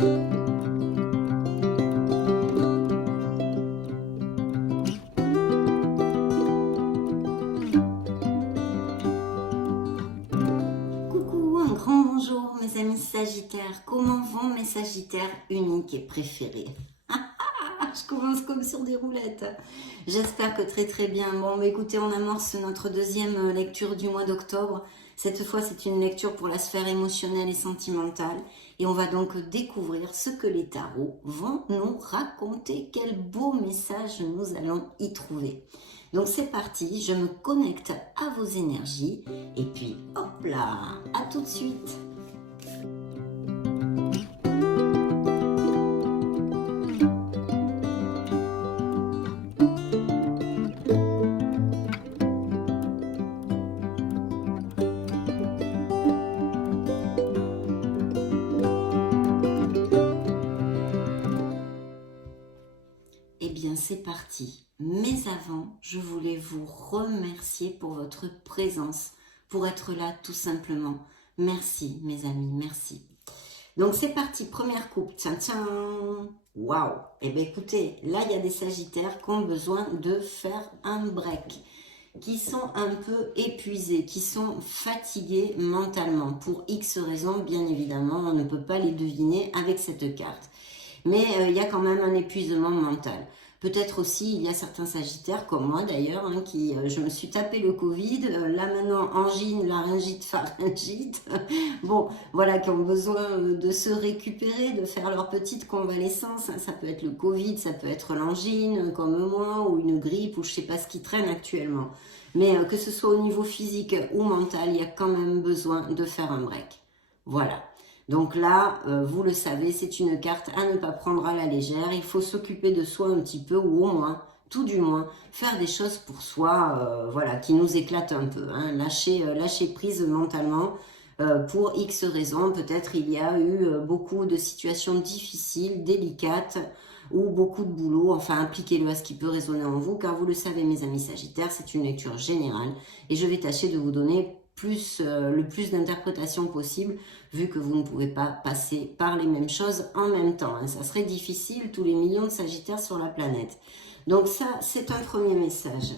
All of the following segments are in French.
Coucou, un grand bonjour mes amis Sagittaires. Comment vont mes Sagittaires uniques et préférés? Je commence comme sur des roulettes. J'espère que très bien. Bon, bah écoutez, on amorce notre deuxième lecture du mois d'octobre. Cette fois, c'est une lecture pour la sphère émotionnelle et sentimentale. Et on va donc découvrir ce que les tarots vont nous raconter. Quel beau message nous allons y trouver. Donc c'est parti, je me connecte à vos énergies. Et puis, hop là, à tout de suite. Eh bien, c'est parti. Mais avant, je voulais vous remercier pour votre présence, pour être là tout simplement. Merci, mes amis, merci. Donc, c'est parti. Première coupe. Tiens, tiens. Waouh. Eh bien, écoutez, là, il y a des Sagittaires qui ont besoin de faire un break, qui sont un peu épuisés, qui sont fatigués mentalement. Pour X raisons, bien évidemment, on ne peut pas les deviner avec cette carte. Mais il y a quand même un épuisement mental. Peut-être aussi, il y a certains Sagittaires, comme moi d'ailleurs, hein, qui, je me suis tapé le Covid, là maintenant, angine, laryngite, pharyngite, bon, voilà, qui ont besoin de se récupérer, de faire leur petite convalescence, hein. Ça peut être le Covid, ça peut être l'angine, comme moi, ou une grippe, ou je sais pas ce qui traîne actuellement. Mais que ce soit au niveau physique ou mental, il y a quand même besoin de faire un break. Voilà. Donc là, vous le savez, c'est une carte à ne pas prendre à la légère. Il faut s'occuper de soi un petit peu, ou au moins, tout du moins, faire des choses pour soi, voilà, qui nous éclatent un peu. Hein. Lâcher prise mentalement pour X raisons. Peut-être il y a eu beaucoup de situations difficiles, délicates, ou beaucoup de boulot. Enfin, appliquez-le à ce qui peut résonner en vous, car vous le savez, mes amis Sagittaires, c'est une lecture générale. Et je vais tâcher de vous donner le plus d'interprétations possible, vu que vous ne pouvez pas passer par les mêmes choses en même temps. Hein. Ça serait difficile, tous les millions de Sagittaires sur la planète. Donc ça, c'est un premier message.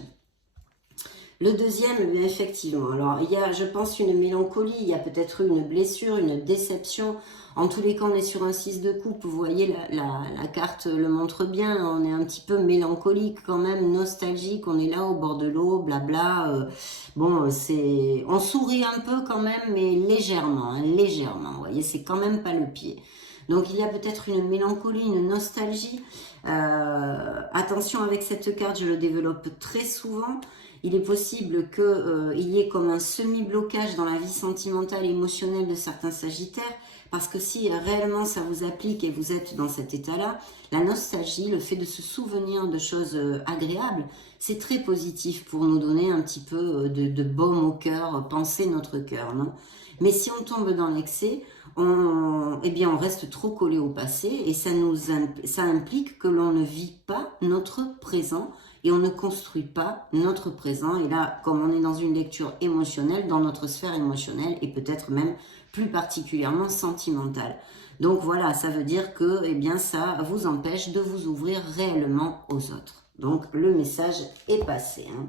Le deuxième, bien effectivement, alors il y a, je pense, une mélancolie, il y a peut-être une blessure, une déception. En tous les cas, on est sur un 6 de coupe, vous voyez, la carte le montre bien, on est un petit peu mélancolique quand même, nostalgique, on est là au bord de l'eau, blabla. Bon, on sourit un peu quand même, mais légèrement, hein, légèrement, vous voyez, c'est quand même pas le pied. Donc il y a peut-être une mélancolie, une nostalgie. Attention avec cette carte, je le développe très souvent. Il est possible qu'il y ait comme un semi-blocage dans la vie sentimentale et émotionnelle de certains Sagittaires, parce que si réellement ça vous applique et vous êtes dans cet état-là, la nostalgie, le fait de se souvenir de choses agréables, c'est très positif pour nous donner un petit peu de baume au cœur, penser notre cœur, non? Mais si on tombe dans l'excès, eh bien on reste trop collé au passé et ça implique que l'on ne vit pas notre présent et on ne construit pas notre présent. Et là, comme on est dans une lecture émotionnelle, dans notre sphère émotionnelle et peut-être même plus particulièrement sentimentale. Donc voilà, ça veut dire que eh bien, ça vous empêche de vous ouvrir réellement aux autres. Donc le message est passé. Hein.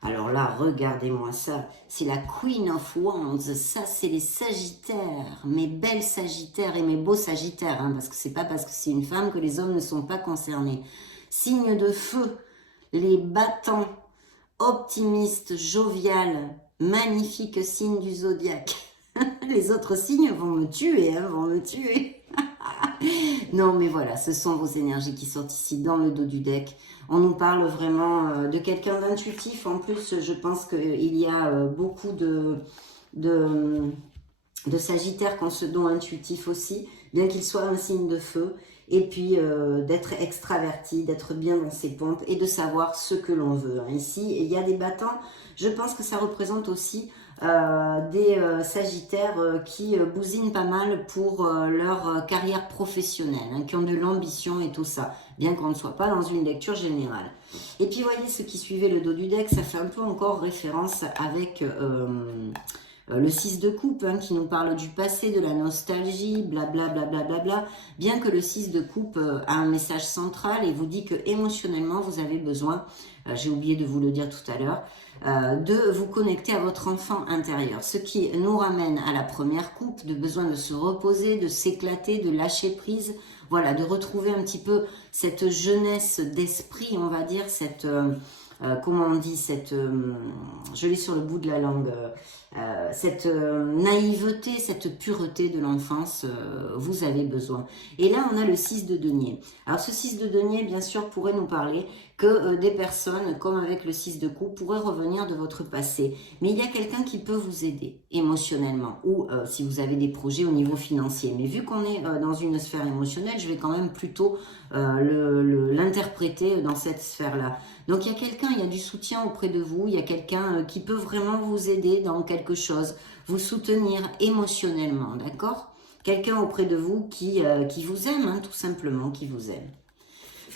Alors là, regardez-moi ça, c'est la Queen of Wands, ça c'est les Sagittaires, mes belles Sagittaires et mes beaux Sagittaires, hein, parce que c'est pas parce que c'est une femme que les hommes ne sont pas concernés. Signe de feu, les battants, optimistes, jovial, magnifique signe du zodiaque. Les autres signes vont me tuer, hein, vont me tuer. Non, mais voilà, ce sont vos énergies qui sont ici dans le dos du deck. On nous parle vraiment de quelqu'un d'intuitif. En plus, je pense qu'il y a beaucoup de Sagittaires qui ont ce don intuitif aussi, bien qu'il soit un signe de feu. Et puis d'être extraverti, d'être bien dans ses pompes et de savoir ce que l'on veut. Ici, il y a des battants. Je pense que ça représente aussi des Sagittaires qui bousinent pas mal pour leur carrière professionnelle, hein, qui ont de l'ambition et tout ça, bien qu'on ne soit pas dans une lecture générale. Et puis, voyez, ceux qui suivaient le dos du deck, ça fait un peu encore référence avec Le 6 de coupe hein, qui nous parle du passé, de la nostalgie, blablabla, bla, bla, bla, bla, bien que le 6 de coupe a un message central et vous dit que émotionnellement vous avez besoin, j'ai oublié de vous le dire tout à l'heure, de vous connecter à votre enfant intérieur. Ce qui nous ramène à la première coupe, de besoin de se reposer, de s'éclater, de lâcher prise, voilà, de retrouver un petit peu cette jeunesse d'esprit, on va dire, cette... comment on dit, je l'ai sur le bout de la langue, cette naïveté, cette pureté de l'enfance, vous avez besoin. Et là, on a le 6 de denier. Alors, ce 6 de denier, bien sûr, pourrait nous parler que des personnes, comme avec le 6 de coupe, pourraient revenir de votre passé. Mais il y a quelqu'un qui peut vous aider émotionnellement, ou si vous avez des projets au niveau financier. Mais vu qu'on est dans une sphère émotionnelle, je vais quand même plutôt l'interpréter dans cette sphère-là. Donc il y a quelqu'un, il y a du soutien auprès de vous, il y a quelqu'un qui peut vraiment vous aider dans quelque chose, vous soutenir émotionnellement, d'accord? Quelqu'un auprès de vous qui vous aime, hein, tout simplement, qui vous aime.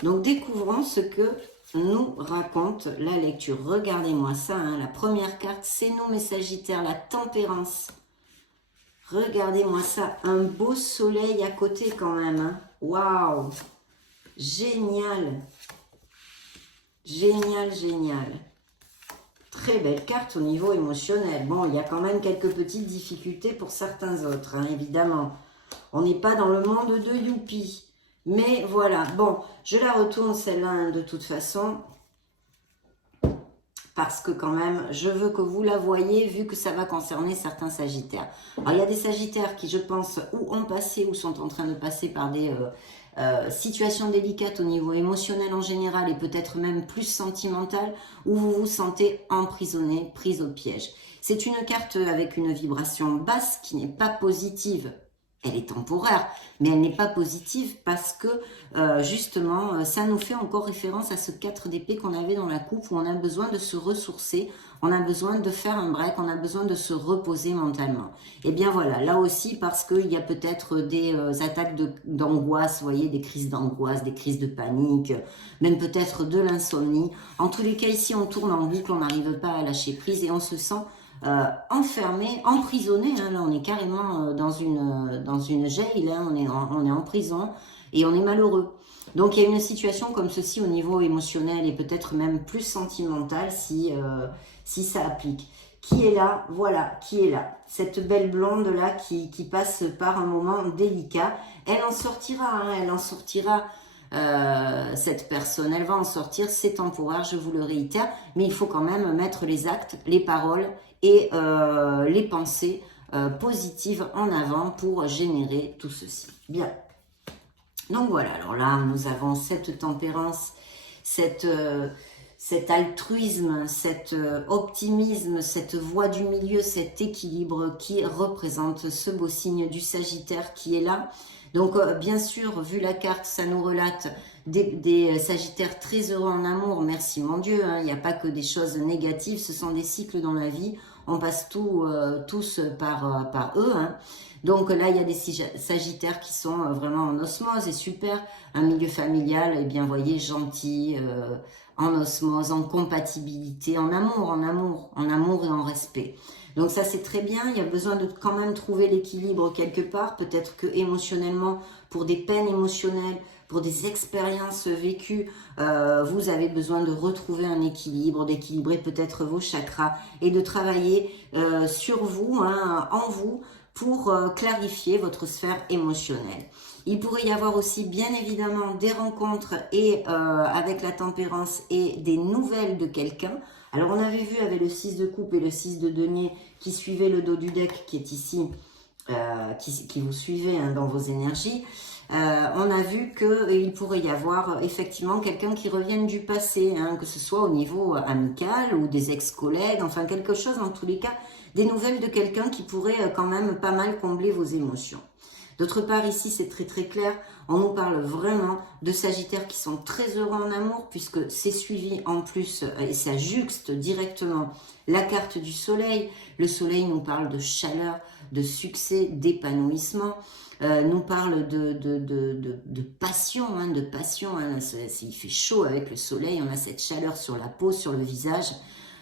Donc découvrons ce que nous raconte la lecture. Regardez-moi ça, hein, la première carte, c'est nous mes Sagittaires, la tempérance. Regardez-moi ça, un beau soleil à côté quand même. Hein. Waouh! Génial! Génial, génial. Très belle carte au niveau émotionnel. Bon, il y a quand même quelques petites difficultés pour certains autres, hein, évidemment. On n'est pas dans le monde de Youpi. Mais voilà, bon, je la retourne celle-là hein, de toute façon. Parce que quand même, je veux que vous la voyez vu que ça va concerner certains Sagittaires. Alors, il y a des Sagittaires qui, je pense, ou ont passé ou sont en train de passer par des situations délicates au niveau émotionnel en général et peut-être même plus sentimental, où vous vous sentez emprisonné, prise au piège. C'est une carte avec une vibration basse qui n'est pas positive. Elle est temporaire, mais elle n'est pas positive parce que justement, ça nous fait encore référence à ce 4 d'épée qu'on avait dans la coupe où on a besoin de se ressourcer, on a besoin de faire un break, on a besoin de se reposer mentalement. Et bien voilà, là aussi parce qu'il y a peut-être des attaques d'angoisse, vous voyez, des crises d'angoisse, des crises de panique, même peut-être de l'insomnie. En tous les cas, ici, on tourne en boucle, on n'arrive pas à lâcher prise et on se sent enfermé, emprisonné, hein, là on est carrément dans une jail, hein, on est en prison et on est malheureux. Donc il y a une situation comme ceci au niveau émotionnel et peut-être même plus sentimental si ça applique. Qui est là? Voilà, qui est là. Cette belle blonde là qui passe par un moment délicat. Elle en sortira, hein, elle en sortira. Cette personne, elle va en sortir, c'est temporaire, je vous le réitère, mais il faut quand même mettre les actes, les paroles et les pensées positives en avant pour générer tout ceci. Bien. Donc voilà, alors là, nous avons cette tempérance, cet altruisme, cet optimisme, cette voie du milieu, cet équilibre qui représente ce beau signe du Sagittaire qui est là. Donc bien sûr, vu la carte, ça nous relate des Sagittaires très heureux en amour, merci mon Dieu, hein, il n'y a pas que des choses négatives, ce sont des cycles dans la vie, on passe tous par eux. Hein. Donc là, il y a des Sagittaires qui sont vraiment en osmose, et super, un milieu familial, et bien voyez, gentil, en osmose, en compatibilité, en amour et en respect. Donc ça c'est très bien, il y a besoin de quand même trouver l'équilibre quelque part, peut-être que émotionnellement, pour des peines émotionnelles, pour des expériences vécues, vous avez besoin de retrouver un équilibre, d'équilibrer peut-être vos chakras et de travailler sur vous, hein, en vous, pour clarifier votre sphère émotionnelle. Il pourrait y avoir aussi bien évidemment des rencontres et avec la tempérance et des nouvelles de quelqu'un. Alors on avait vu avec le 6 de coupe et le 6 de denier qui suivait le dos du deck qui est ici, qui vous suivait hein, dans vos énergies. On a vu qu'il pourrait y avoir effectivement quelqu'un qui revienne du passé, hein, que ce soit au niveau amical ou des ex-collègues, enfin quelque chose en tous les cas, des nouvelles de quelqu'un qui pourrait quand même pas mal combler vos émotions. D'autre part, ici, c'est très très clair, on nous parle vraiment de Sagittaires qui sont très heureux en amour, puisque c'est suivi en plus, et ça juxte directement la carte du soleil. Le soleil nous parle de chaleur, de succès, d'épanouissement, nous parle de passion, hein, il fait chaud avec le soleil, on a cette chaleur sur la peau, sur le visage.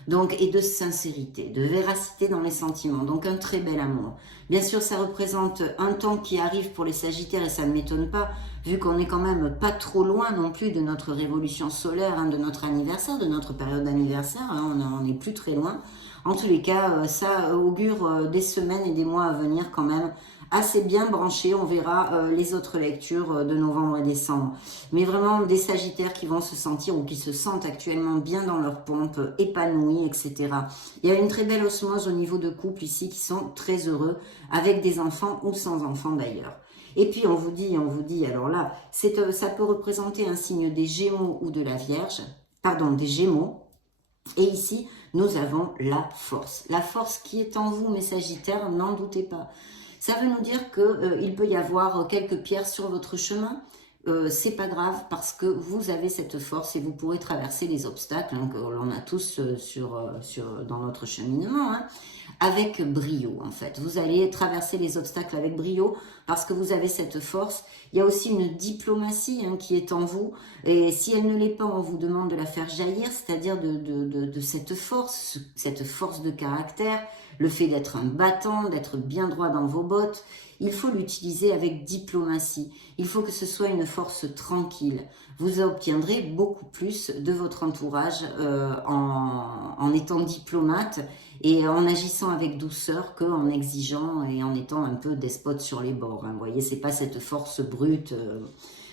Donc, et de sincérité, de véracité dans les sentiments. Donc, un très bel amour. Bien sûr, ça représente un temps qui arrive pour les Sagittaires et ça ne m'étonne pas, vu qu'on n'est quand même pas trop loin non plus de notre révolution solaire, hein, de notre anniversaire, de notre période d'anniversaire. Hein, on n'est plus très loin. En tous les cas, ça augure des semaines et des mois à venir quand même assez bien branché. On verra les autres lectures de novembre et décembre. Mais vraiment des Sagittaires qui vont se sentir ou qui se sentent actuellement bien dans leur pompe, épanouis, etc. Il y a une très belle osmose au niveau de couple ici qui sont très heureux avec des enfants ou sans enfants d'ailleurs. Et puis on vous dit, alors là, ça peut représenter un signe des Gémeaux ou de la Vierge, pardon, des Gémeaux. Et ici, nous avons la force. La force qui est en vous, mes Sagittaires, n'en doutez pas. Ça veut nous dire qu'il peut y avoir quelques pierres sur votre chemin. C'est pas grave parce que vous avez cette force et vous pourrez traverser les obstacles hein, que l'on a tous dans notre cheminement hein, avec brio en fait. Vous allez traverser les obstacles avec brio parce que vous avez cette force. Il y a aussi une diplomatie hein, qui est en vous et si elle ne l'est pas, on vous demande de la faire jaillir, c'est-à-dire de cette force de caractère, le fait d'être un battant, d'être bien droit dans vos bottes. Il faut l'utiliser avec diplomatie. Il faut que ce soit une force tranquille. Vous obtiendrez beaucoup plus de votre entourage en étant diplomate et en agissant avec douceur qu'en exigeant et en étant un peu despote sur les bords. Hein. Vous voyez, c'est pas cette force brute.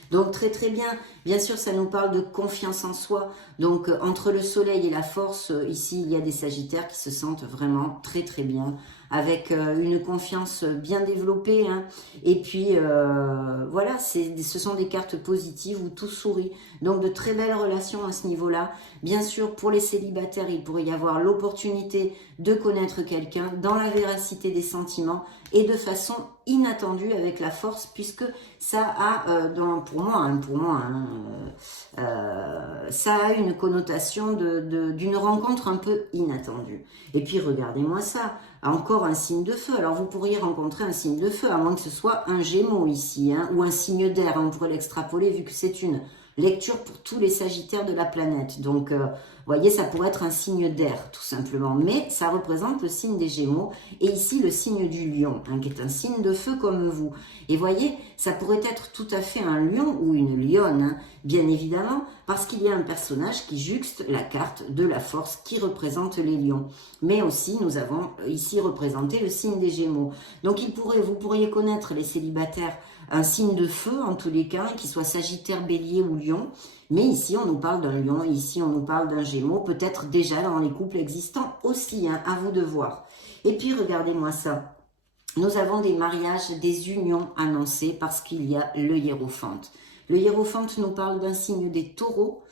Donc très très bien, bien sûr ça nous parle de confiance en soi, donc entre le soleil et la force, ici il y a des Sagittaires qui se sentent vraiment très très bien, avec une confiance bien développée, hein. Et puis voilà, ce sont des cartes positives où tout sourit, donc de très belles relations à ce niveau-là. Bien sûr pour les célibataires il pourrait y avoir l'opportunité de connaître quelqu'un dans la véracité des sentiments et de façon inattendue avec la force, puisque ça a, pour moi, ça a une connotation d'une rencontre un peu inattendue. Et puis regardez-moi ça, encore un signe de feu. Alors vous pourriez rencontrer un signe de feu, à moins que ce soit un Gémeaux ici, hein, ou un signe d'air, on pourrait l'extrapoler vu que c'est une lecture pour tous les Sagittaires de la planète. Donc, vous voyez, ça pourrait être un signe d'air, tout simplement. Mais ça représente le signe des Gémeaux. Et ici, le signe du lion, hein, qui est un signe de feu comme vous. Et voyez, ça pourrait être tout à fait un lion ou une lionne, hein, bien évidemment, parce qu'il y a un personnage qui juxte la carte de la force qui représente les lions. Mais aussi, nous avons ici représenté le signe des Gémeaux. Donc, vous pourriez connaître les célibataires un signe de feu en tous les cas, qu'il soit Sagittaire, Bélier ou Lion. Mais ici, on nous parle d'un Lion, ici, on nous parle d'un Gémeaux, peut-être déjà dans les couples existants aussi, hein, à vous de voir. Et puis, regardez-moi ça. Nous avons des mariages, des unions annoncées parce qu'il y a le hiérophante. Le hiérophante nous parle d'un signe des taureaux,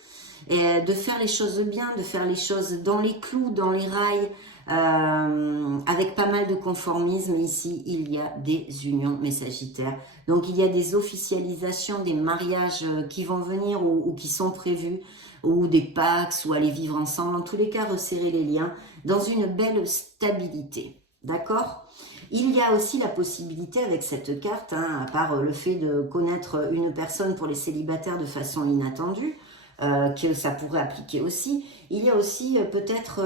et de faire les choses bien, de faire les choses dans les clous, dans les rails, avec pas mal de conformisme. Ici, il y a des unions, mes Sagittaires. Donc, il y a des officialisations, des mariages qui vont venir ou qui sont prévus, ou des pax, ou aller vivre ensemble. En tous les cas, resserrer les liens dans une belle stabilité. D'accord ? Il y a aussi la possibilité avec cette carte, hein, à part le fait de connaître une personne pour les célibataires de façon inattendue, que ça pourrait appliquer aussi. Il y a aussi peut-être,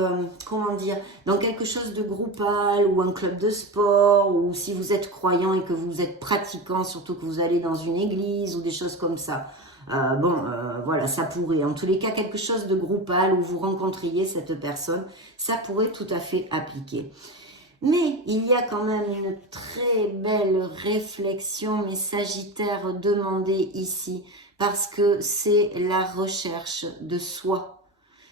comment dire, dans quelque chose de groupal ou un club de sport, ou si vous êtes croyant et que vous êtes pratiquant, surtout que vous allez dans une église ou des choses comme ça. Voilà, ça pourrait, en tous les cas, quelque chose de groupal où vous rencontriez cette personne, ça pourrait tout à fait appliquer. Mais il y a quand même une très belle réflexion, mes Sagittaires, demandée ici, parce que c'est la recherche de soi,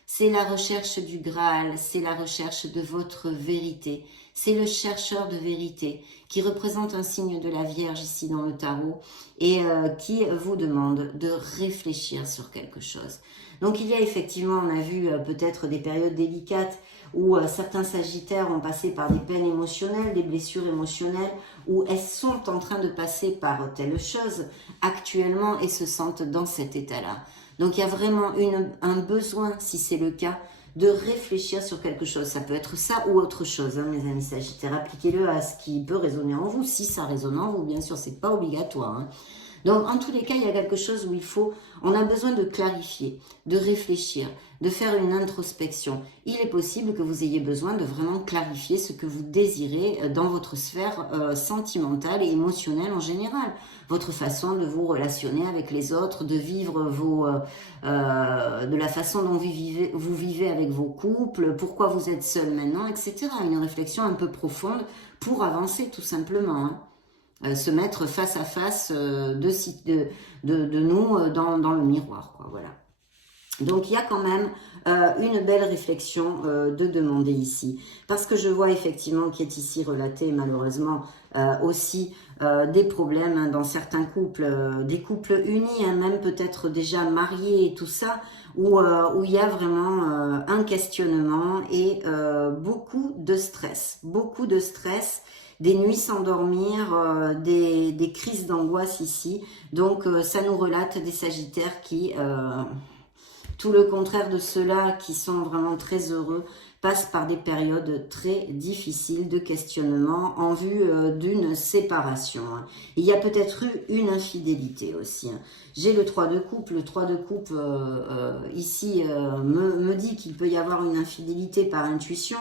c'est la recherche du Graal, c'est la recherche de votre vérité, c'est le chercheur de vérité qui représente un signe de la Vierge ici dans le tarot et qui vous demande de réfléchir sur quelque chose. Donc il y a effectivement, on a vu peut-être des périodes délicates où certains Sagittaires ont passé par des peines émotionnelles, des blessures émotionnelles, où elles sont en train de passer par telle chose actuellement et se sentent dans cet état-là. Donc il y a vraiment un besoin, si c'est le cas, de réfléchir sur quelque chose. Ça peut être ça ou autre chose, hein, mes amis Sagittaires. Appliquez-le à ce qui peut résonner en vous, si ça résonne en vous, bien sûr, c'est pas obligatoire, hein. Donc, en tous les cas, il y a quelque chose où on a besoin de clarifier, de réfléchir, de faire une introspection. Il est possible que vous ayez besoin de vraiment clarifier ce que vous désirez dans votre sphère sentimentale et émotionnelle en général. Votre façon de vous relationner avec les autres, de vivre de la façon dont vous vivez avec vos couples, pourquoi vous êtes seul maintenant, etc. Une réflexion un peu profonde pour avancer tout simplement, hein. Se mettre face à face de nous dans le miroir, quoi, voilà. Donc il y a quand même une belle réflexion de demander ici, parce que je vois effectivement qu'il est ici relaté malheureusement aussi des problèmes, hein, dans certains couples, des couples unis, hein, même peut-être déjà mariés et tout ça, où il y a vraiment un questionnement et beaucoup de stress, des nuits sans dormir, des crises d'angoisse ici. Donc ça nous relate des Sagittaires qui, tout le contraire de ceux-là qui sont vraiment très heureux, passent par des périodes très difficiles de questionnement en vue d'une séparation. Il y a peut-être eu une infidélité aussi. J'ai le 3 de coupe. Le 3 de coupe ici me dit qu'il peut y avoir une infidélité par intuition,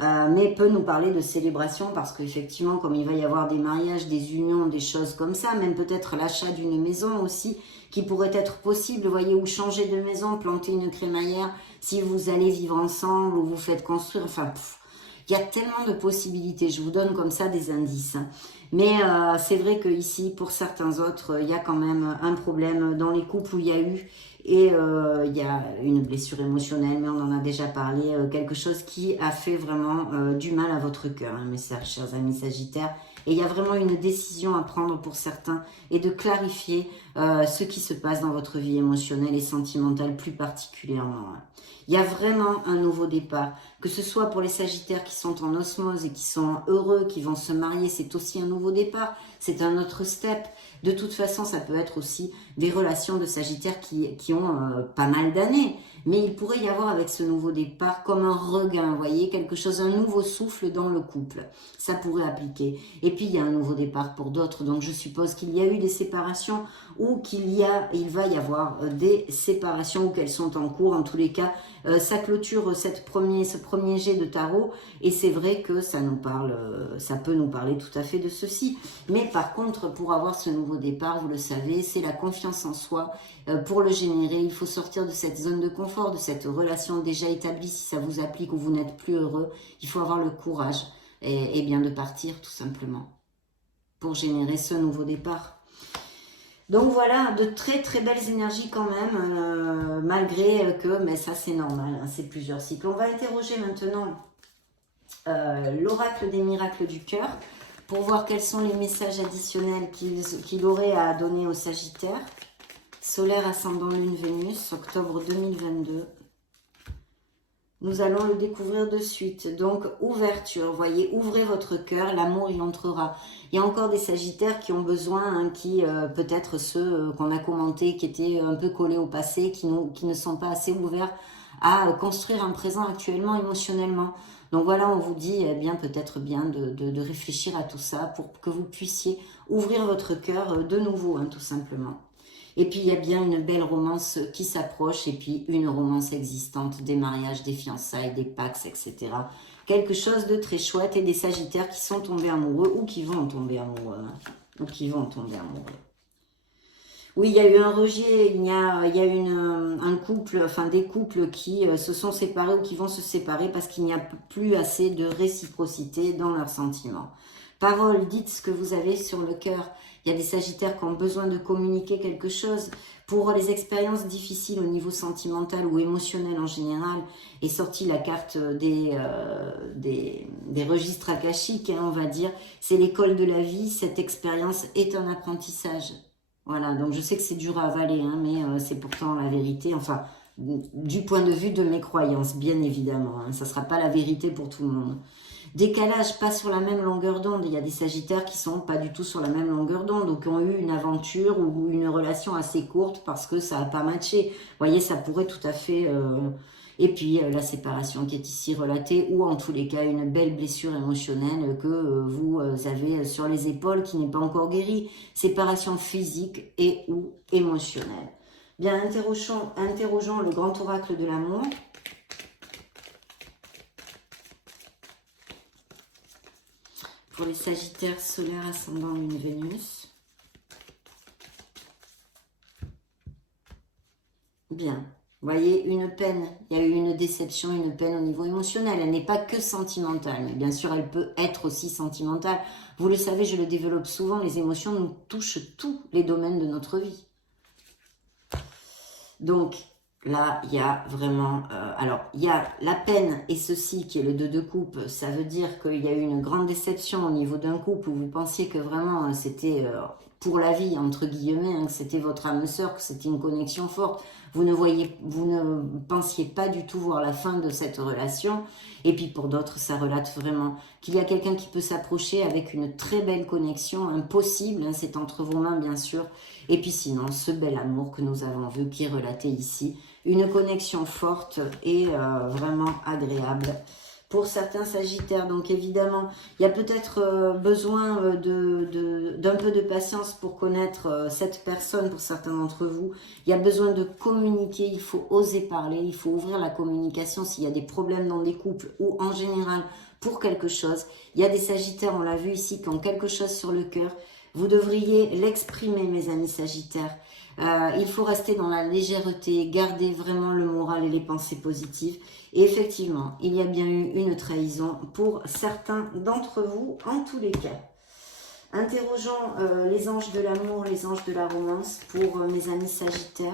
mais peut nous parler de célébration parce qu'effectivement, comme il va y avoir des mariages, des unions, des choses comme ça, même peut-être l'achat d'une maison aussi, qui pourrait être possible, vous voyez, ou changer de maison, planter une crémaillère, si vous allez vivre ensemble, ou vous faites construire, enfin, il y a tellement de possibilités, je vous donne comme ça des indices. Mais c'est vrai que ici, pour certains autres, il y a quand même un problème dans les couples où il y a eu, et il y a une blessure émotionnelle, mais on en a déjà parlé, quelque chose qui a fait vraiment du mal à votre cœur, hein, mes chers amis Sagittaires. Et il y a vraiment une décision à prendre pour certains et de clarifier ce qui se passe dans votre vie émotionnelle et sentimentale plus particulièrement. Il y a vraiment un nouveau départ, que ce soit pour les Sagittaires qui sont en osmose et qui sont heureux, qui vont se marier, c'est aussi un nouveau départ, c'est un autre step. De toute façon, ça peut être aussi des relations de Sagittaires qui ont pas mal d'années. Mais il pourrait y avoir avec ce nouveau départ comme un regain, vous voyez, quelque chose, un nouveau souffle dans le couple. Ça pourrait appliquer. Et puis, il y a un nouveau départ pour d'autres. Donc, je suppose qu'il y a eu des séparations ou il va y avoir des séparations ou qu'elles sont en cours. En tous les cas, ça clôture ce premier jet de tarot. Et c'est vrai que ça peut nous parler tout à fait de ceci. Mais par contre, pour avoir ce nouveau départ, vous le savez, c'est la confiance en soi. Pour le générer, il faut sortir de cette zone de confort, de cette relation déjà établie, si ça vous applique ou vous n'êtes plus heureux. Il faut avoir le courage et bien de partir tout simplement pour générer ce nouveau départ. Donc voilà, de très très belles énergies quand même, malgré que, mais ça c'est normal, hein, c'est plusieurs cycles. On va interroger maintenant l'oracle des miracles du cœur pour voir quels sont les messages additionnels qu'il aurait à donner aux Sagittaires. Solaire, ascendant, lune, Vénus, octobre 2022. Nous allons le découvrir de suite. Donc, ouverture, voyez, ouvrez votre cœur, l'amour y entrera. Il y a encore des Sagittaires qui ont besoin, hein, qui peut-être ceux qu'on a commentés, qui étaient un peu collés au passé, qui ne sont pas assez ouverts à construire un présent actuellement émotionnellement. Donc voilà, on vous dit bien peut-être bien de réfléchir à tout ça pour que vous puissiez ouvrir votre cœur de nouveau, hein, tout simplement. Et puis, il y a bien une belle romance qui s'approche et puis une romance existante, des mariages, des fiançailles, des pax, etc. Quelque chose de très chouette et des Sagittaires qui sont tombés amoureux ou qui vont tomber amoureux. Oui, il y a eu un rejet, il y a un couple, enfin des couples qui se sont séparés ou qui vont se séparer parce qu'il n'y a plus assez de réciprocité dans leurs sentiments. Parole, dites ce que vous avez sur le cœur. Il y a des Sagittaires qui ont besoin de communiquer quelque chose. Pour les expériences difficiles au niveau sentimental ou émotionnel en général, est sortie la carte des registres akashiques, hein, on va dire. C'est l'école de la vie, cette expérience est un apprentissage. Voilà, donc je sais que c'est dur à avaler, hein, mais c'est pourtant la vérité, enfin, du point de vue de mes croyances, bien évidemment. Hein, ça ne sera pas la vérité pour tout le monde. Décalage, pas sur la même longueur d'onde. Il y a des Sagittaires qui sont pas du tout sur la même longueur d'onde, ou qui ont eu une aventure ou une relation assez courte parce que ça n'a pas matché. Vous voyez, ça pourrait tout à fait... Et puis la séparation qui est ici relatée, ou en tous les cas une belle blessure émotionnelle que vous avez sur les épaules qui n'est pas encore guérie. Séparation physique et ou émotionnelle. Bien, interrogeons le grand oracle de l'amour. Pour les Sagittaires solaires, ascendant, lune, Vénus. Bien. Vous voyez, une peine. Il y a eu une déception, une peine au niveau émotionnel. Elle n'est pas que sentimentale. Mais bien sûr, elle peut être aussi sentimentale. Vous le savez, je le développe souvent. Les émotions nous touchent tous les domaines de notre vie. Donc, là, il y a vraiment... alors, il y a la peine et ceci qui est le 2 de coupe. Ça veut dire qu'il y a eu une grande déception au niveau d'un couple où vous pensiez que vraiment c'était pour la vie, entre guillemets, hein, que c'était votre âme sœur, que c'était une connexion forte. Vous ne pensiez pas du tout voir la fin de cette relation. Et puis pour d'autres, ça relate vraiment qu'il y a quelqu'un qui peut s'approcher avec une très belle connexion, impossible, hein, c'est entre vos mains bien sûr. Et puis sinon, ce bel amour que nous avons vu qui est relaté ici, une connexion forte et vraiment agréable. Pour certains Sagittaires, donc évidemment, il y a peut-être besoin d'un peu de patience pour connaître cette personne pour certains d'entre vous. Il y a besoin de communiquer, il faut oser parler, il faut ouvrir la communication s'il y a des problèmes dans des couples ou en général pour quelque chose. Il y a des Sagittaires, on l'a vu ici, qui ont quelque chose sur le cœur. Vous devriez l'exprimer, mes amis Sagittaires. Il faut rester dans la légèreté, garder vraiment le moral et les pensées positives. Et effectivement, il y a bien eu une trahison pour certains d'entre vous, en tous les cas. Interrogeons les anges de l'amour, les anges de la romance pour mes amis Sagittaires,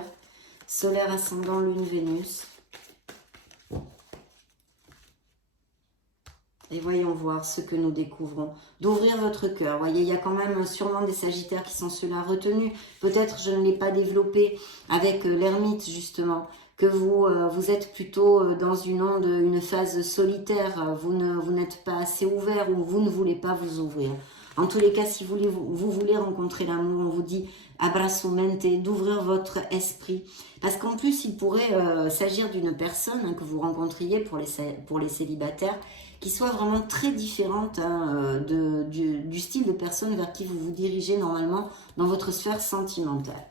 solaire, ascendant, lune, Vénus. Et voyons voir ce que nous découvrons. D'ouvrir votre cœur. Voyez, il y a quand même sûrement des Sagittaires qui sont ceux-là retenus. Peut-être je ne l'ai pas développé avec l'ermite, justement. Que vous êtes plutôt dans une phase solitaire. Vous n'êtes pas assez ouvert ou vous ne voulez pas vous ouvrir. En tous les cas, si vous voulez rencontrer l'amour, on vous dit abraço mente, d'ouvrir votre esprit. Parce qu'en plus, il pourrait s'agir d'une personne hein, que vous rencontriez pour les célibataires qui soit vraiment très différente hein, du style de personne vers qui vous vous dirigez normalement dans votre sphère sentimentale.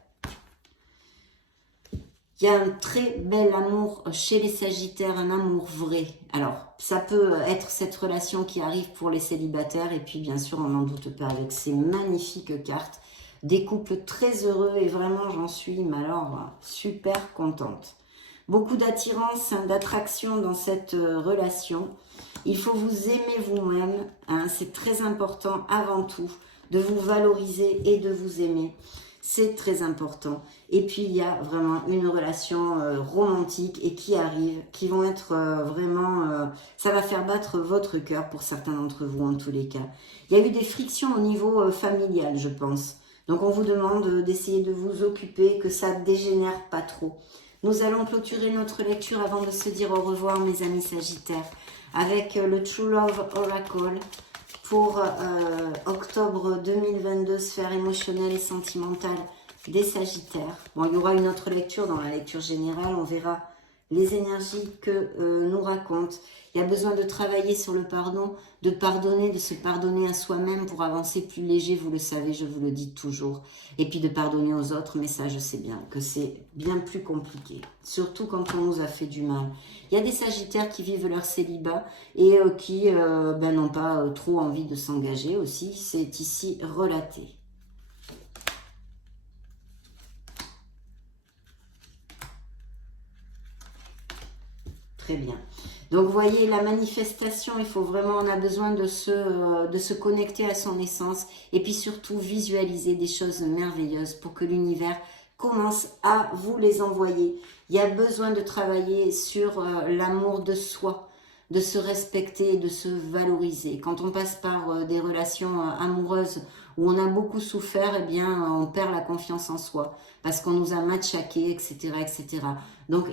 Il y a un très bel amour chez les Sagittaires, un amour vrai. Alors, ça peut être cette relation qui arrive pour les célibataires. Et puis, bien sûr, on n'en doute pas avec ces magnifiques cartes. Des couples très heureux et vraiment, j'en suis, mais alors, super contente. Beaucoup d'attirance, hein, d'attraction dans cette relation. Il faut vous aimer vous-même. Hein, c'est très important avant tout de vous valoriser et de vous aimer. C'est très important. Et puis, il y a vraiment une relation romantique et qui arrive, qui vont être vraiment... ça va faire battre votre cœur pour certains d'entre vous, en tous les cas. Il y a eu des frictions au niveau familial, je pense. Donc, on vous demande d'essayer de vous occuper, que ça ne dégénère pas trop. Nous allons clôturer notre lecture avant de se dire au revoir, mes amis Sagittaires, avec le True Love Oracle. Pour octobre 2022, sphère émotionnelle et sentimentale des Sagittaires. Bon, il y aura une autre lecture dans la lecture générale, on verra les énergies que nous raconte. Il y a besoin de travailler sur le pardon, de pardonner, de se pardonner à soi-même pour avancer plus léger, vous le savez, je vous le dis toujours. Et puis de pardonner aux autres, mais ça je sais bien que c'est bien plus compliqué, surtout quand on nous a fait du mal. Il y a des Sagittaires qui vivent leur célibat et qui n'ont pas trop envie de s'engager aussi, c'est ici relaté. Très bien. Donc, vous voyez, la manifestation, il faut vraiment, on a besoin de se connecter à son essence et puis surtout visualiser des choses merveilleuses pour que l'univers commence à vous les envoyer. Il y a besoin de travailler sur l'amour de soi, de se respecter et de se valoriser. Quand on passe par des relations amoureuses où on a beaucoup souffert, eh bien, on perd la confiance en soi parce qu'on nous a matraqué, etc., etc. Donc,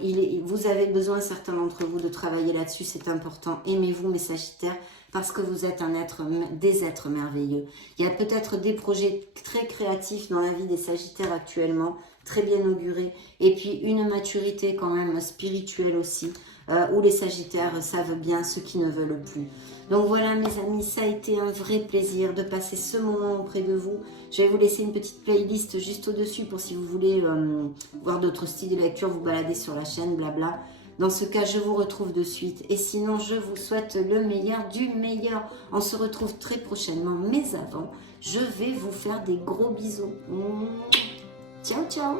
vous avez besoin, certains d'entre vous, de travailler là-dessus. C'est important. Aimez-vous, mes Sagittaires, parce que vous êtes des êtres merveilleux. Il y a peut-être des projets très créatifs dans la vie des Sagittaires actuellement, très bien augurés. Et puis, une maturité quand même spirituelle aussi. ou les Sagittaires savent bien ce qu'ils ne veulent plus. Donc voilà mes amis, ça a été un vrai plaisir de passer ce moment auprès de vous. Je vais vous laisser une petite playlist juste au-dessus pour si vous voulez voir d'autres styles de lecture, vous balader sur la chaîne, blabla. Dans ce cas, je vous retrouve de suite. Et sinon, je vous souhaite le meilleur du meilleur. On se retrouve très prochainement. Mais avant, je vais vous faire des gros bisous. Ciao, ciao.